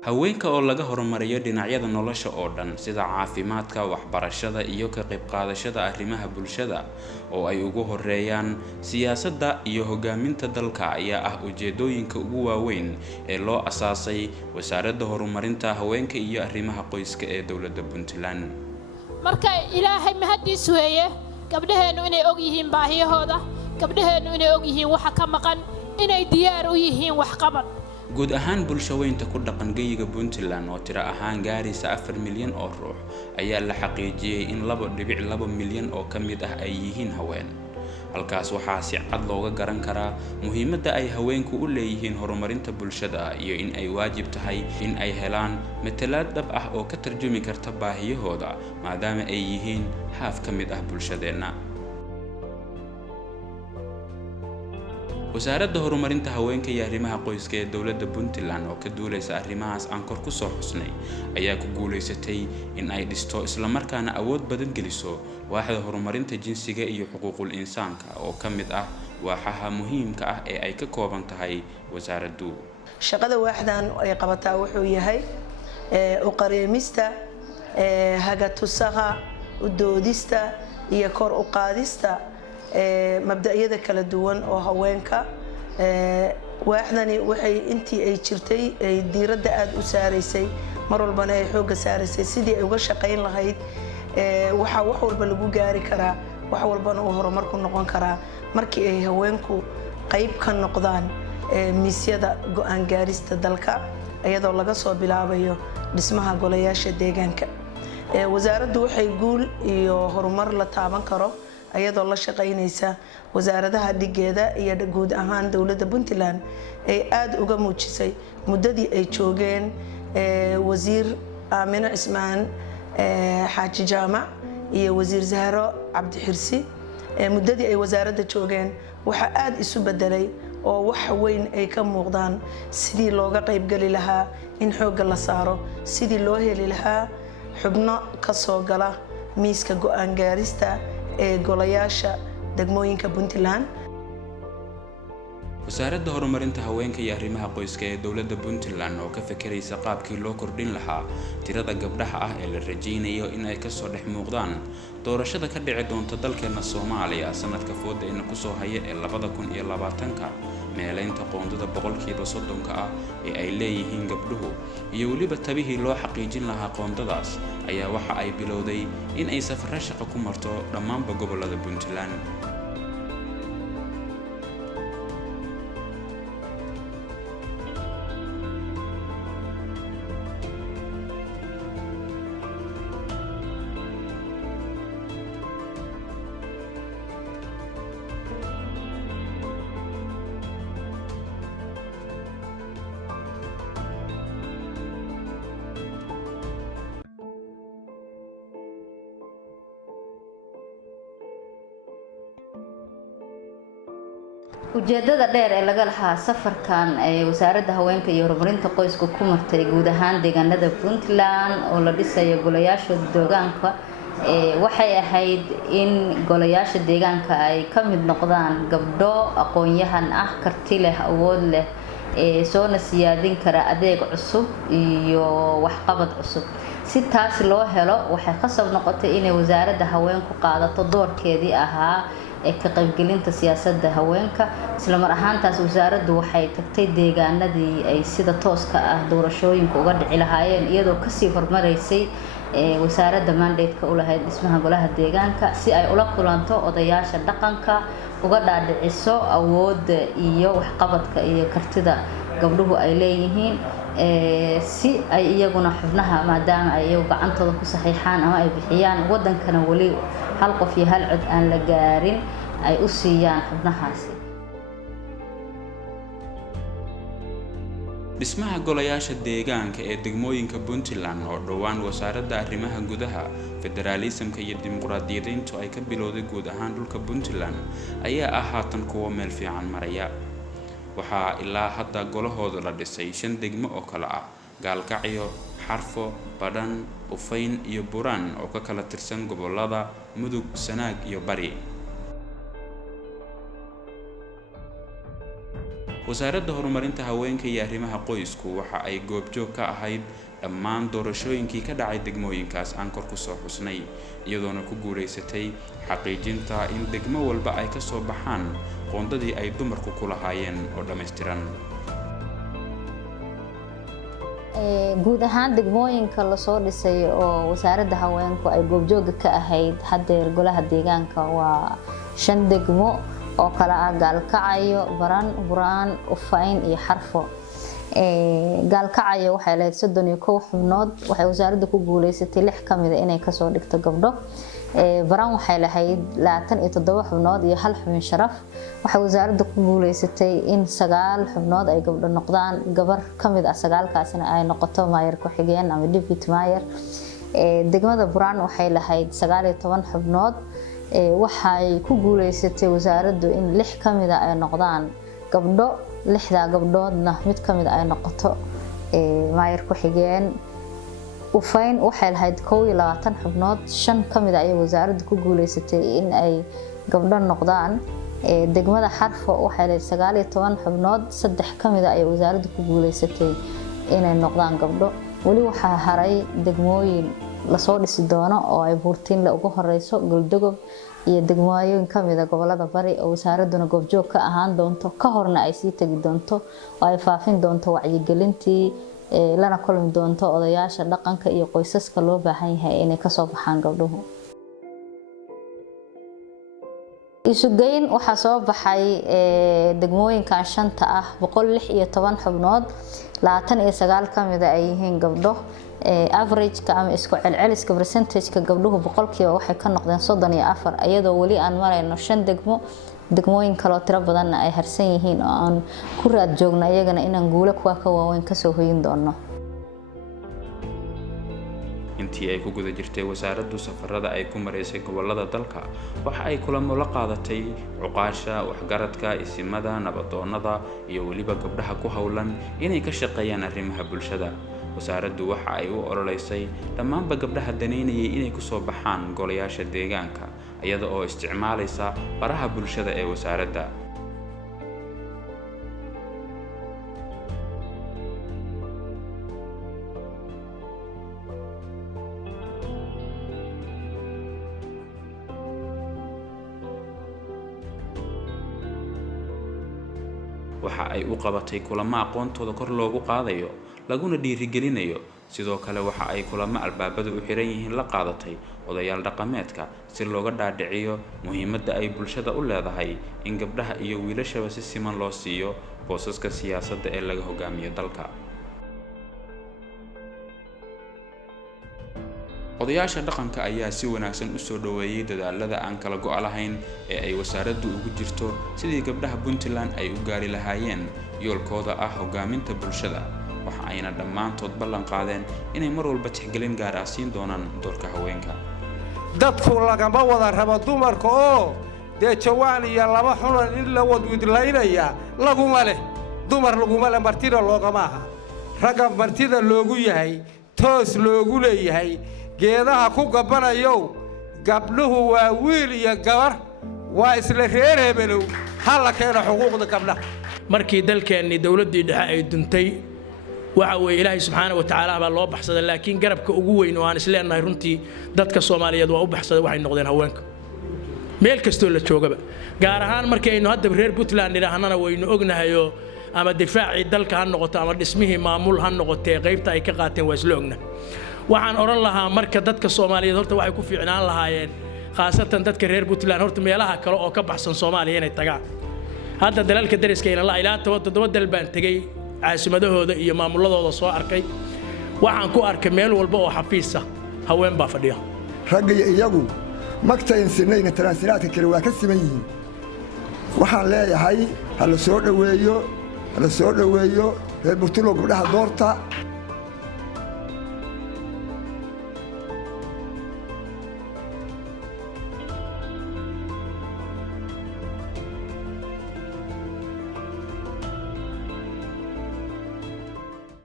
haweenka oo laga horumariyo dhinacyada nolosha oo dhan sida caafimaadka, waxbarashada iyo ka qayb qaadashada arrimaha bulshada oo ay ugu horeeyaan siyaasadda iyo hogaaminta dalka ayaa ah ujeedooyinka ugu waaweyn ee loo asaasay Wasaaradda Horumarinta Haweenka iyo Arrimaha Qoyska ee Dowladda Puntland. marka Ilaahay mahadiis weeye gabdhaheenu inay og yihiin baahiyahooda, gabdhaheenu inay og yihiin waxa ka maqan, inay diyaar u yihiin wax qabad. guud ahaan bulshaweynta ku dhaqan geyiga Puntland oo tiro ahaan gaaraysa 4 milyan oo ruux ayaa la xaqiijiyay in 2.2 milyan oo ka mid ah ay yihiin haween. halkaas waxaa si cad looga garan karaa muhiimadda ay haweenku u leeyihiin horumarinta bulshada iyo in ay waajib tahay in ay helaan matalaad dhab ah oo ka tarjumi karta baahiyahooda maadaama ay yihiin haaf ka mid ah bulshadeena. Wasaaradda Horumarinta Haweenka iyo Arrimaha Qoyska ee Dowladda Puntland oo ka duuleysa arrimahaas aan kor ku soo xusnay ayaa ku guuleysatay in ay dhisto isla markaana awood badan geliso waaxda horumarinta jinsiga iyo xuquuqul insaanka oo ka mid ah waaxaha muhiimka ah ee ay ka kooban tahay wasaaraddu. shaqada waaxdan ay qabataa wuxuu yahay u qareemista, hagatusaha, u doodista iyo kor u qaadista mabda'yada kala duwan oo haweenka. waaxdani waxay intii ay jirtay ay diiradda aad u saaraysay mar walbana ay xoogga saaraysay sidii ay uga shaqayn lahayd waxa wax walba lagu gaari karaa, wax walbana uu horumar ku noqon karaa markii ay haweenku qayb ka noqdaan miisyada go'aan gaarista dalka iyadoo laga soo bilaabayo dhismaha golayaasha deegaanka. wasaaraddu waxay guul iyo horumar la taaban karo ayadoo la shaqaynaysa wasaaradaha dhigeeda iyo guud ahaan dowladda Puntland ay aad uga muujisay muddadii ay joogeen wasiir Aamina Ismaan Xaaji Jaamac iyo wasiir Zahro Cabdi Xirsi. muddadii ay wasaaradda joogeen waxa aad isu bedelay oo wax weyn ay ka muuqdaan sidii looga qayb gali lahaa in xoogga la saaro, sidii loo heli lahaa xubno ka soo gala miiska go'aan gaarista ee golayaasha degmooyinka Puntland. Wasaaradda Horumarinta Haweenka iyo Arrimaha Qoyska ee Dowladda Puntland oo ka fekeraysa qaabkii loo kordhin lahaa tirada gabdhaha ah ee la rajaynayo in ay ka soo dhex muuqdaan doorashada ka dhici doonta dalkeena Soomaaliya sanadka foodeena ku soo haya ee 2020 meelaynta qoondada 30% ah ee ay leeyihiin gabdhuhu iyo waliba tabihii loo xaqiijin lahaa qoondadaas ayaa waxa ay bilowday in ay safar shaqo ku marto dhammaan gobollada Puntland. ujeedada dheer ee laga lahaa safarkan ee wasaaradda haweenka iyo horumarinta qoyska ku martay guud ahaan deegaanada Puntland oo la dhisayo golayaasha deegaanka waxay ahayd in golayaasha deegaanka ay ka mid noqdaan gabdho aqoon-yahan ah, karti leh, awood leh, soona siyaadin kara adeeg cusub iyo waxqabad cusub. si taas loo helo waxay khasab noqotay inay wasaaradda haweenku qaadato doorkeedii ahaa ee ka qaybgelinta siyaasadda haweenka. isla mar ahaantaas wasaaraddu waxay tagtay deegaanadii ay sida tooska ah doorashooyinka uga dhici lahaayeen iyadoo kasii hormaraysay wasaaradda mandate-ka u lahayd dhismaha golaha deegaanka si ay ula kulanto odayaasha dhaqanka, uga dhaadhiciso awoodda iyo waxqabadka iyo kartida gabdhuhu ay leeyihiin si ay iyaguna xubnaha maadaama ay iyagu gacantooda ku saxiixaan ama ay bixiyaan wadankana wali hal qof iyo hal cod aan la gaarin ay u siiyaan xubnahaasi. dhismaha golayaasha deegaanka ee degmooyinka Puntland oo dhawaan wasaaradda arrimaha gudaha, federalismka iyo dimuqraadiyadeyntu ay ka bilowday guud ahaan dhulka Puntland ayaa ah haatan kuwa meel fiican maraya. waxaa ilaa hadda golahooda la dhisay 5 degmo oo kala ah Gaalkacyo, Xarfo, Badhan, Ufayn iyo Buraan oo ka kala tirsan gobollada Mudug, Sanaag iyo Bari. wasaaradda horumarinta haweenka iyo arrimaha qoysku waxa ay goobjoog ka ahayd dhammaan doorashooyinkii ka dhacay degmooyinkaas aan kor ku soo xusnay iyadoona ku guuleysatay xaqiijinta in degmo walba ay ka soo baxaan qoondadii ay dumarku ku lahaayeen oo dhammaystiran guud ahaan degmooyinka la soo dhisay oo wasaaradda haweenku ay goobjooga ka ahayd hadeer golaha deegaanka waa 5 degmo oo kala ah Gaalkacyo, Baran, Buraan, Ufayn iyo Xarfo. Gaalkacyo waxay leedahay 31 xubnood waxay wasaaradda ku guuleysatay 6 kamid ah inay ka soo dhigto gabdho. Baran waxay lahayd 27 xubnood iyo 1 xubin sharaf waxay wasaaradda ku guuleysatay in 9 xubnood ay gabdho noqdaan gabar kamid ah 9kaasna ay noqoto maayar ku xigeen ama deputy maayar. Degmada Buraan waxay lahayd 19 xubnood waxay ku guuleysatay wasaaraddu in 6 kamid ah ay noqdaan gabdho 6 gabdhoodna mid kamid ah ay noqoto maayar ku xigeen. Ufayn waxay lahayd 22 xubnood 5 kamid ah ay wasaaraddu ku guuleysatay in ay gabdho noqdaan. Degmada Xarfo waxay lahayd 19 xubnood 3 kamid ah ay wasaaraddu ku guuleysatay inay noqdaan gabdho. wali waxa haray degmooyin la soo dhisi doono oo ay buurtiin la ugu horeyso Galdogob iyo degmooyin kamid ah gobolada bari oo wasaaraduna goobjoog ka ahaan doonto ka horna ay sii tagi doonto oo ay faafin doonto wacyigelintii lana kulmi doonto odayaasha dhaqanka iyo qoysaska loo baahan yahay inay ka soo baxaan gabdhuhu. isugeyn waxa soo baxay degmooyinkan shanta ah 116 xubnood 29 kamid ah ay yihiin gabdho. average-ka ama isku celceliska percentage-ka gabdhuhu boqolkiiba waxay ka noqdeen 34 iyadoo wali aan marayno 5 degmooyin kale oo tiro badan ay harsan yihiin oo aan ku raad joogno iyagana inaan guulo kuwa ka waaweyn ka soo hoyin doono. intii ay ku guda jirtay wasaaraddu safarada ay ku mareysay gobolada dalka waxa ay kulamo la qaadatay cuqaasha waxgaradka isimada nabadoonada iyo waliba gabdhaha ku hawlan inay ka shaqeeyaan arrimaha bulshada. wasaaraddu waxa ay u ololeysay dhammaanba gabdhaha daneynayay inay ku soo baxaan golayaasha deegaanka iyada oo isticmaalaysa baraha bulshada ee wasaaradda. waxa ay u qabatay kulamo aqoontooda kor loogu qaadayo laguna dhiirigelinayo sidoo kale waxa ay kulamo albaabada u xiran yihiin la qaadatay odayaal dhaqameedka si looga dhaadhiciyo muhiimadda ay bulshada u leedahay in gabdhaha iyo wiilashaba si siman loo siiyo boosaska siyaasadda ee laga hogaamiyo dalka. odayaasha dhaqanka ayaa si wanaagsan u soo dhaweeyay dadaalada aan kala go'o lahayn ee ay wasaaraddu ugu jirto sidii gabdhaha Puntland ay u gaari lahaayeen yoolkooda ah hogaaminta bulshada. waxa ayna dhammaantood ballan qaadeen inay mar walba tixgelin gaar ah siin doonaan doorka haweenka. dadku lagama wada rabo dumarka oo dee jawaan iyo laba xunan in la wadwidlaynaya laguma leh dumar laguma leh martida loogama aha ragga martida loogu yahay toos loogu leeyahay geedaha ku gabanayo gabdhuhu waa wiil iyo gabar waa isla reer hebelow hala keena xuquuqda gabdhaha. markii dalkeenni dawladdii dhexe ay duntay waxa weey Ilaahay subxaanahu wa ta'aala baa loo baxsaday laakiin garabka ugu weyn oo aan isleenahay runtii dadka Soomaaliyeed waa u baxsaday waxay noqdeen haweenka meel kasto la joogaba gaar ahaan markii aynu hadda reer Puntland iraahana waynu ognahay ama difaaci dalka ha noqoto ama dhismihii maamul ha noqotee qaybta ay ka qaateen waa isla ognahay. waxaan oran lahaa marka dadka Soomaaliyeed horta waxay ku fiicnaan lahaayeen khaasatan dadka reer Puntland horta meelaha kale oo ka baxsan Soomaaliya inay tagaan. hadda dalalka dariskayna la ilaa 7 dal baan tagay caasimadahooda iyo maamuladooda soo arkay waxaan ku arkay meel walba oo xafiis ah haween baa fadhiya. ragga iyagu magtayn sinayna taraasinaadka kale waa ka siman yihiin. waxaan leeyahay hal soo dhaweeyo reer Puntland gabdhaha doorta